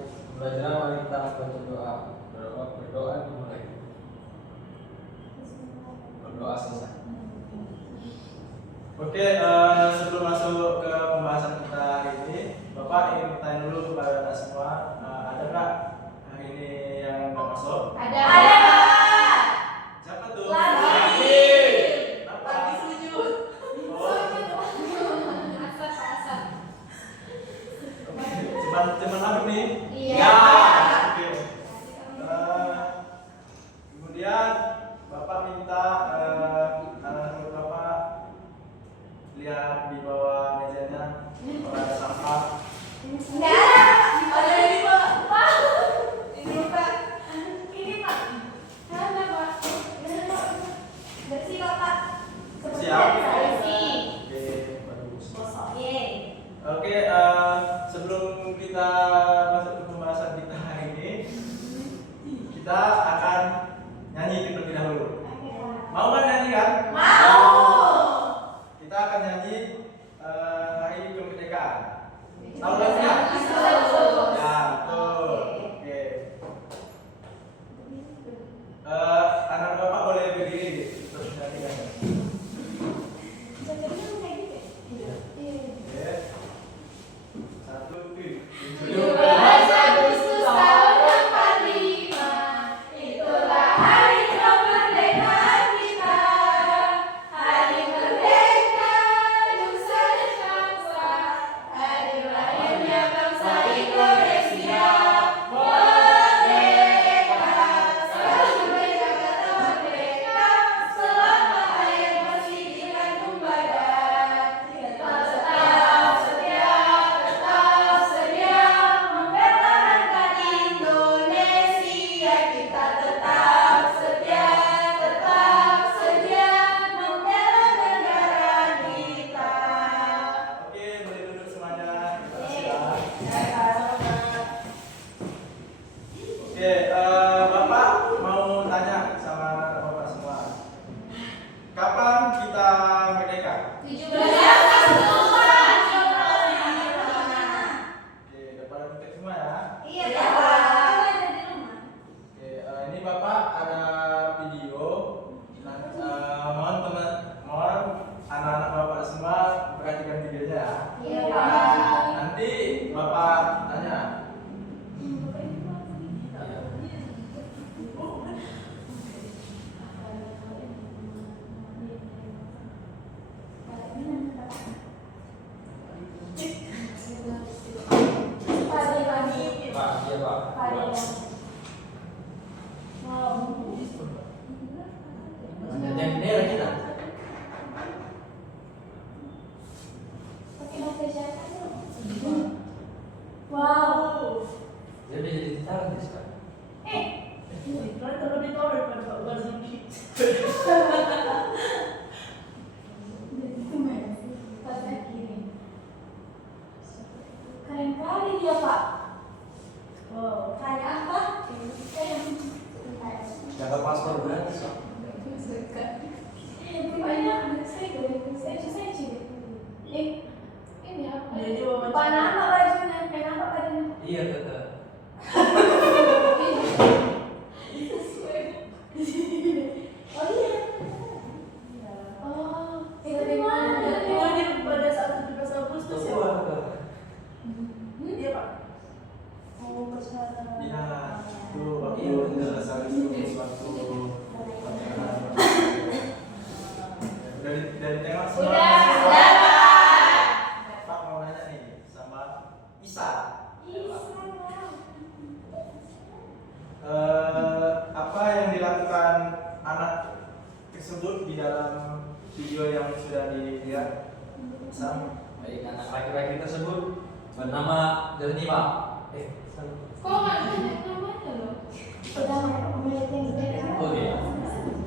pembelajaran mari kita baca doa. Berdoa dimulai. Berdoa selesai. Oke, sebelum masuk ke pembahasan kita hari ini, Bapak ingin bertanya dulu kepada kita semua, ada nggak hari ini yang nggak masuk? Ada. Siapa tuh? Lagi. Kenapa? Lagi sujud. Oh, Asap. cuman aku nih. Iya. Oke. Kemudian Bapak minta anak Bapak lihat di bawah mejanya kalau ada sampah. Enggak. Ada di bawah. Pak. Ini Pak. Ini Pak. Ada Pak. Bersih kok Pak. Siap. Bersih. Oke, bagus. Yeay. Oke, sebelum kita masuk ke pembahasan kita hari ini, kita akan nyanyi terlebih dahulu. Mau kan nyanyi kan? Mau. Kita akan nyanyi Hari Kemerdekaan. Tahu kan ya? Ya, betul. Oke. Anak bapak boleh berdiri terus nyanyikan. Oke. 1, 2, 3. 17 Agustus tahun 45, itulah hari kemerdekaan kita. Hari merdeka nusa dan bangsa, hari lahirnya bangsa Indonesia. Merdeka, selalu merdeka kata merdeka, selama air masih dikandung badan. Tetap sedia mempertahankan Indonesia. Kita tetap sedia membela negara kita. Oke, boleh duduk semuanya. Kita siap. Oke, Bapak mau tanya sama Bapak semua. Kapan kita merdeka? 17 Agustus Oke, udah pada mutek semua ya. Iya, Pak. Oke, ini Bapak ada video. Mohon anak-anak Bapak semua perhatikan videonya ya. Iya, Pak. Nanti Bapak tanya. Pak, iya Pak. Yang bendera kita. Wow. Jadi ditaruh di sana. Keren kali dia, Pak. Wow, kayak apa? Jaga paspor gratis. Pak. Banyak, saya ciri. Ini apa? Jadi wawancara. Warna apa bajunya? Kayak apa bajunya? Iya tetap. Oh iya. Oh, itu di mana? Pada saat 17 Agustus ya, Pak? Iya, Pak. Oh, persyaratan. Iya, itu waktu selesai itu waktu dari tengok semua. Udah, Pak mau nanya nih sama Isa. Apa yang dilakukan anak tersebut di dalam video yang sudah dilihat? Sam. Baik, anak laki-laki tersebut bernama Jernih Pak. Kok nggak ada namanya loh? Sudah penelitian bendera. Oke.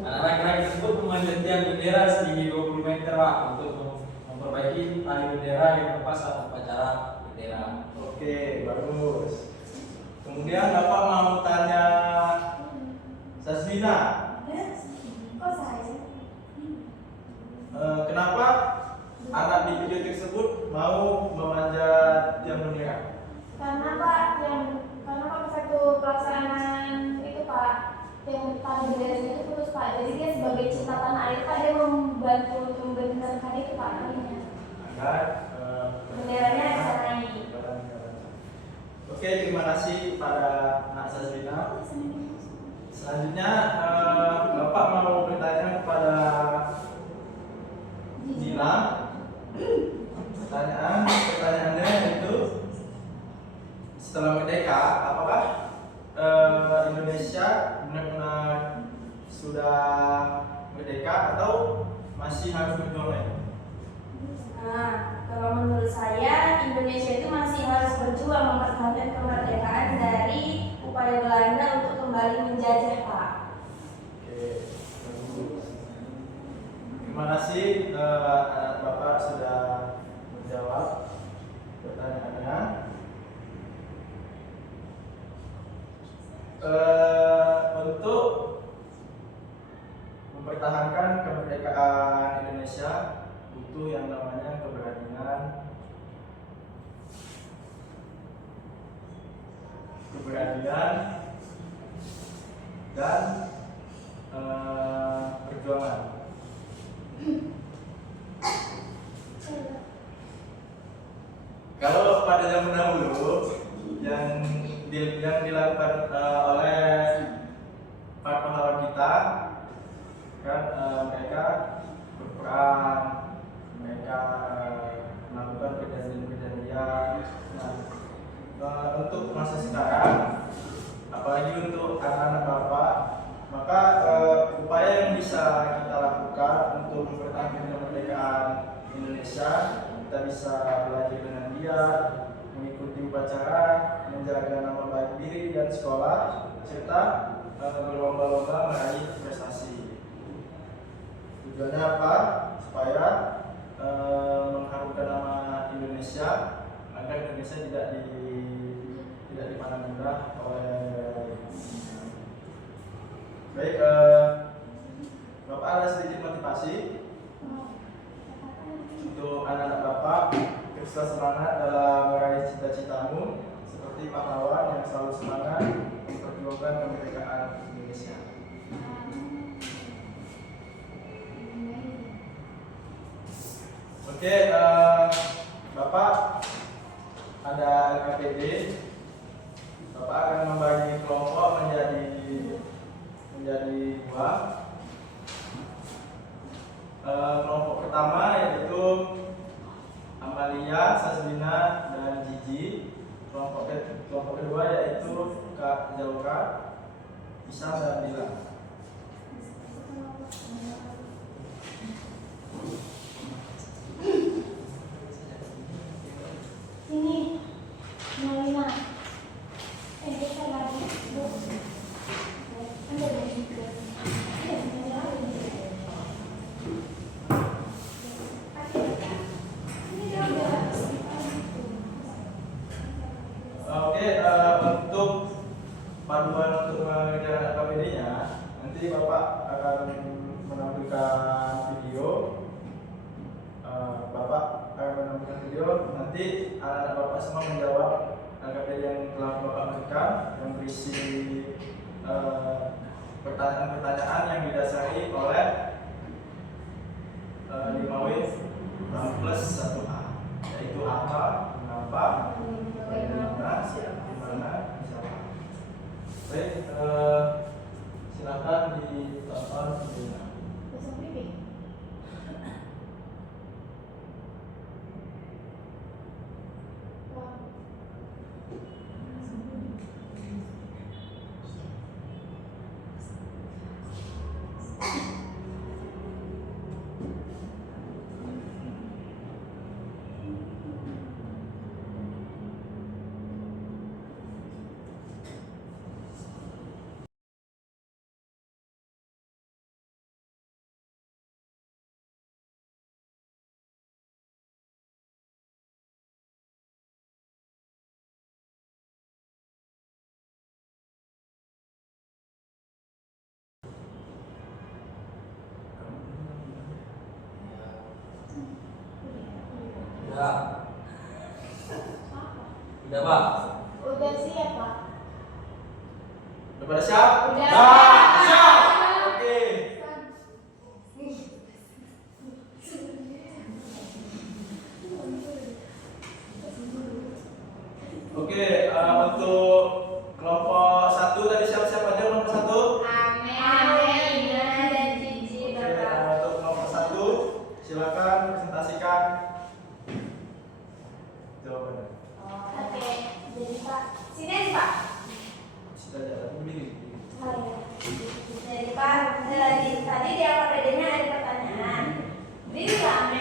Anak laki-laki tersebut memanjat tiang bendera setinggi 20 meter Pak untuk memperbaiki tali bendera yang lepas saat upacara bendera. Oke, bagus. Kemudian Bapak mau tanya Sasmina, Kok saya? kenapa anak di video tersebut mau memanjat tiang bendera? Karena Pak yang Jadi dia sebagai cinta tanah air Pak, dia membantu untuk membesarkan itu Pak kalinya. Agar Benderanya bisa naik. Oke, terima kasih pada Nak Sazrina. Selanjutnya Bapak mau bertanya kepada Dina. Pertanyaannya yaitu setelah merdeka, apakah Indonesia benar-benar sudah merdeka atau masih harus berjuang lagi? Nah, kalau menurut saya Indonesia itu masih harus berjuang mempertahankan kemerdekaan dari upaya Belanda untuk kembali menjajah Pak. Oke. Terima kasih anak Bapak sudah menjawab pertanyaannya. Untuk mempertahankan kemerdekaan Indonesia butuh yang namanya keberanian, dan perjuangan. Kalau pada zaman dahulu yang dilakukan oleh para pahlawan kita kan, mereka berperang, mereka melakukan perjanjian-perjanjian. Nah, untuk masa sekarang, apalagi untuk anak-anak Bapak, maka upaya yang bisa kita lakukan untuk mempertahankan kemerdekaan Indonesia, kita bisa belajar dengan giat, mengikuti upacara, menjaga nama baik diri dan sekolah, serta berlomba-lomba meraih prestasi. Tujuannya apa? Supaya mengharumkan nama Indonesia, agar Indonesia tidak dipandang rendah oleh. Baik, Bapak ada sedikit motivasi untuk anak-anak Bapak teruslah semangat dalam meraih cita-citamu seperti pahlawan yang selalu semangat memperjuangkan kemerdekaan Indonesia. Oke, Bapak ada KPD. Bapak akan membagi kelompok menjadi dua. Kelompok pertama yaitu Amalia, Sazrina, dan Gigi. Kelompok kedua yaitu Kak Zaura, Isa, dan Dila. Ini Malina. Kita lagi. Oke, untuk panduan untuk mengerjakan KPD-nya, nanti Bapak akan menampilkan video. Nanti anak-anak Bapak semua menjawab KPD yang telah Bapak berikan, yang berisi pertanyaan-pertanyaan yang didasari oleh 5W plus 1A, yaitu apa, mengapa, bagaimana, di mana, siapa. Baik, silakan ditonton videonya. Udah. Udah, Pak. Udah siap Pak. Udah pada siap? Udah. Nah, siap. Oke. Saja, begini. Jadi Pak, tadi di APBD-nya ada pertanyaan. Beri rame.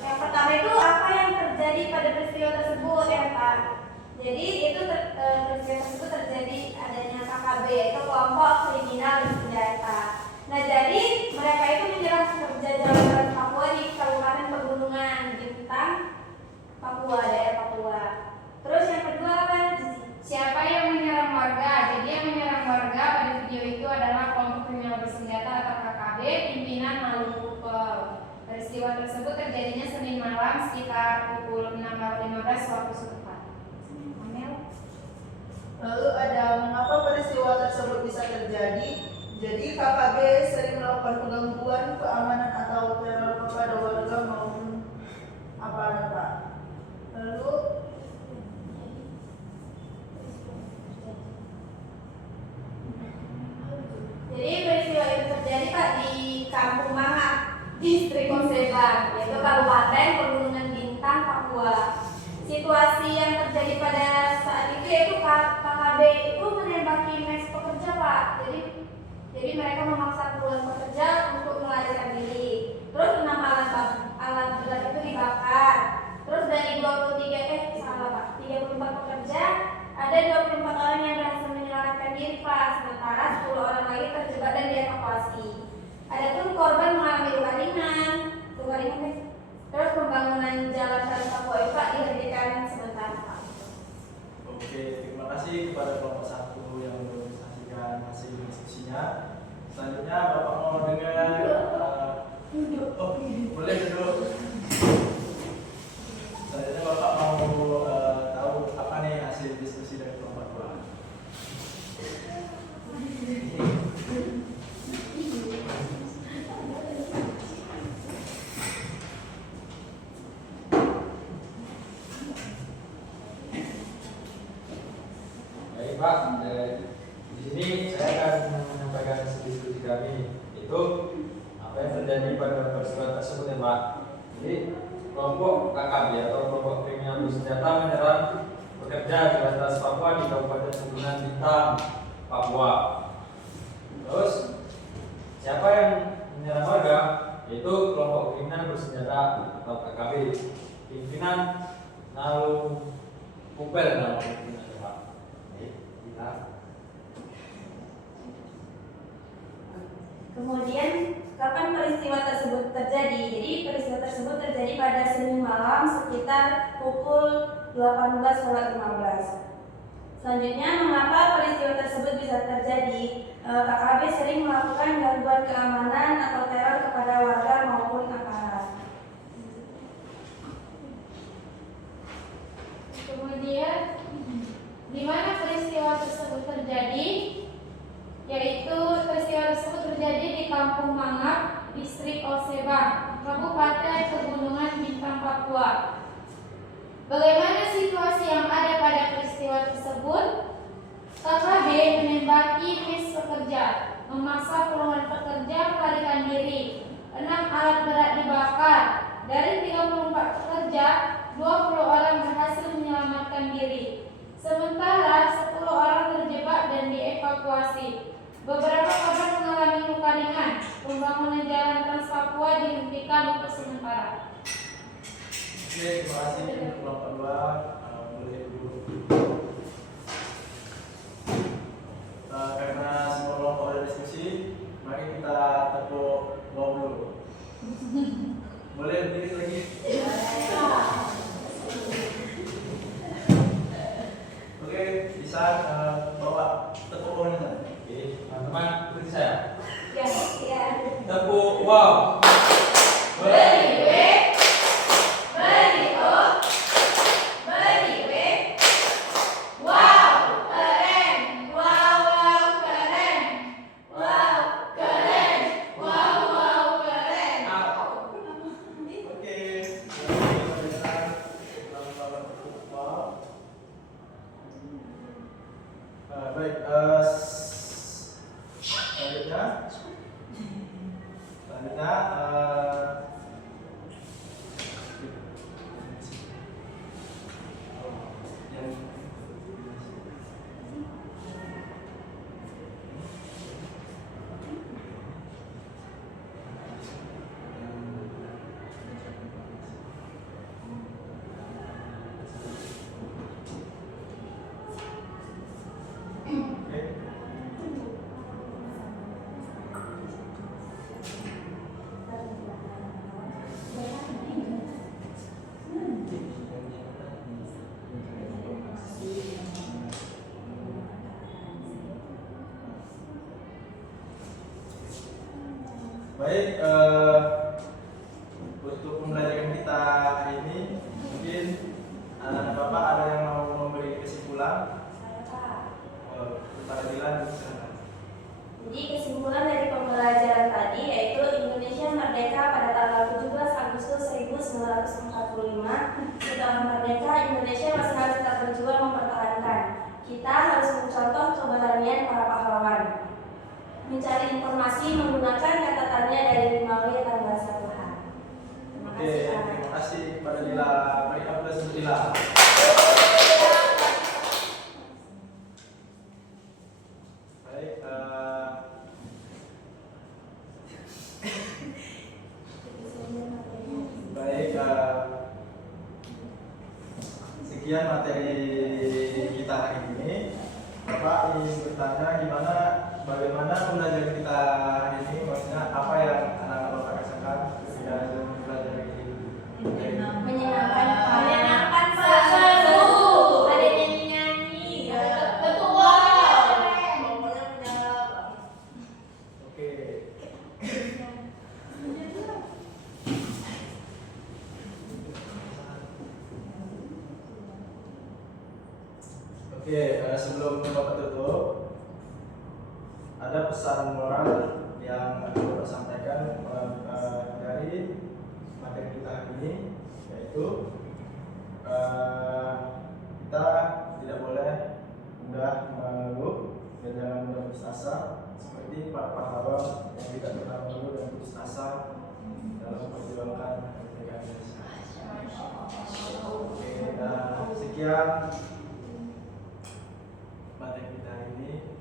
Yang pertama itu apa yang terjadi pada peristiwa tersebut ya Pak? Jadi itu peristiwa tersebut terjadi adanya KKB, itu kelompok kriminal bersenjata. Nah jadi mereka itu menyerang pekerja jalanan Papua di Kabupaten Pegunungan Bintang, Papua, daerah Papua. Terus yang kedua apa? Siapa yang menyerang warga? Jadi yang menyerang warga pada video itu adalah kelompok kriminal bersenjata atau KKB pimpinan Maluku. Peristiwa tersebut terjadinya Senin malam sekitar pukul 16.15 waktu setempat. Lalu ada mengapa peristiwa tersebut bisa terjadi? Jadi KKB sering melakukan penggangguan keamanan atau teror kepada warga maupun aparat Pak. Lalu Jadi peristiwa itu terjadi Pak di Kampung Mangak, Distrik Konsebang, yaitu Kabupaten Pegunungan Bintang, Papua. Situasi yang terjadi pada saat itu yaitu KKB itu menembaki mes pekerja Pak. Jadi mereka memaksa puluhan pekerja untuk melarikan diri. Terus 6 alat berat itu dibakar. Terus dari 34 pekerja, ada 24 orang yang berhasil menyelamatkan diri Pak. Sementara 10 orang lagi terjebak dan dievakuasi. Adapun korban mengalami luka ringan. Terus pembangunan jalan Trans Papua itu Pak dihentikan sementara Pak. Oke, terima kasih kepada kelompok 1 yang menyaksikan hasil diskusinya. Selanjutnya Bapak mau dengar boleh duduk. Selanjutnya Bapak mau tahu apa nih hasil diskusi dari kelompok 2. Baik Pak, di sini saya akan menyampaikan hasil diskusi kami. Itu apa yang terjadi pada peristiwa tersebut ya Pak. Jadi kelompok KKB atau kelompok kriminal bersenjata menyerang pekerja di atas Papua di Kabupaten Pegunungan Bintang, Papua. Terus siapa yang menyerang warga? Yaitu kelompok kriminal bersenjata atau KKB. Pimpinan Nalu Kupel nama pimpinannya Pak. Baik, kita. Kemudian kapan peristiwa tersebut terjadi? Jadi peristiwa tersebut terjadi pada Senin malam sekitar pukul 18.15. Selanjutnya, mengapa peristiwa tersebut bisa terjadi? KKB sering melakukan gangguan keamanan atau teror kepada warga maupun aparat. Kemudian di mana peristiwa tersebut terjadi? Yaitu peristiwa tersebut terjadi di Kampung Mangak, Distrik Osebang, Kabupaten Pegunungan Bintang, Papua. Bagaimana situasi yang ada pada peristiwa tersebut? KKB menembaki mes pekerja, memaksa puluhan pekerja melarikan diri. 6 alat berat dibakar. Dari 34 pekerja, 20 orang berhasil menyelamatkan diri. Sementara 10 orang terjebak dan dievakuasi. Beberapa korban mengalami luka ringan. Pembangunan jalan Trans Papua dihentikan untuk sementara. Oke, terima kasih kelompok 2. Boleh dulu. Karena semua kelompok ada diskusi, mari kita tepuk bawah dulu. Boleh berdiri lagi. Oke, bisa bawa tepuk bawahnya sana. Oke, teman-teman ikuti saya. Ya. Tepuk wow. Beri W, beri O, beri W. Wow, keren. Wow, keren. Wow, keren. Wow, keren. Oke, bisa bawa tepuk bawah. Baik, selanjutnya yang Baik, untuk pembelajaran kita hari ini mungkin anak-anak Bapak ada yang mau memberi kesimpulan? Kepada Dilan, silakan. Jadi kesimpulan dari pembelajaran tadi yaitu Indonesia merdeka pada tanggal 17 Agustus 1945. Setelah merdeka, Indonesia masih harus tetap berjuang mempertahankan. Kita harus mencontoh keberanian para pahlawan. Mencari informasi menggunakan catatannya dari 5W tanggal 1H. Terima Oke, kasih. Kak. terima kasih kepada Dila. Beri aplaus untuk Dila. Baik, baik, sekian materi kita hari ini. Bapak ingin bertanya bagaimana pembelajaran kita hari ini, maksudnya apa yang anak-anak Bapak rasakan ketika belajar ini? Menyenangkan, Pak. Menyenangkan, Pak. Seru. Ada nyanyi-nyanyi. Iya. Ketua. Pokoknya menyala banget. Oke. Oke, sebelum Bapak tutup, ada pesan moral yang akan Bapak sampaikan dari materi kita hari ini, yaitu kita tidak boleh mudah mengeluh dan jangan mudah putus asa seperti para pahlawan yang tidak pernah mengeluh dan putus asa dalam memperjuangkan kemerdekaan Indonesia. Oke, sekian materi kita hari ini.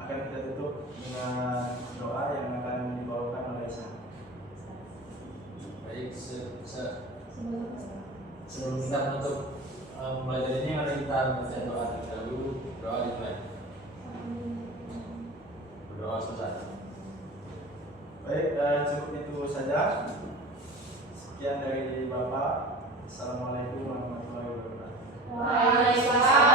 Akan kita tutup dengan doa yang akan dibawakan oleh Isa. Baik, sebelum kita menutup belajar ini, mari kita baca doa terlebih dahulu. Doa dimulai. Berdoa selesai. Baik, cukup itu saja. Sekian dari Bapak. Assalamualaikum warahmatullahi wabarakatuh. Waalaikumsalam.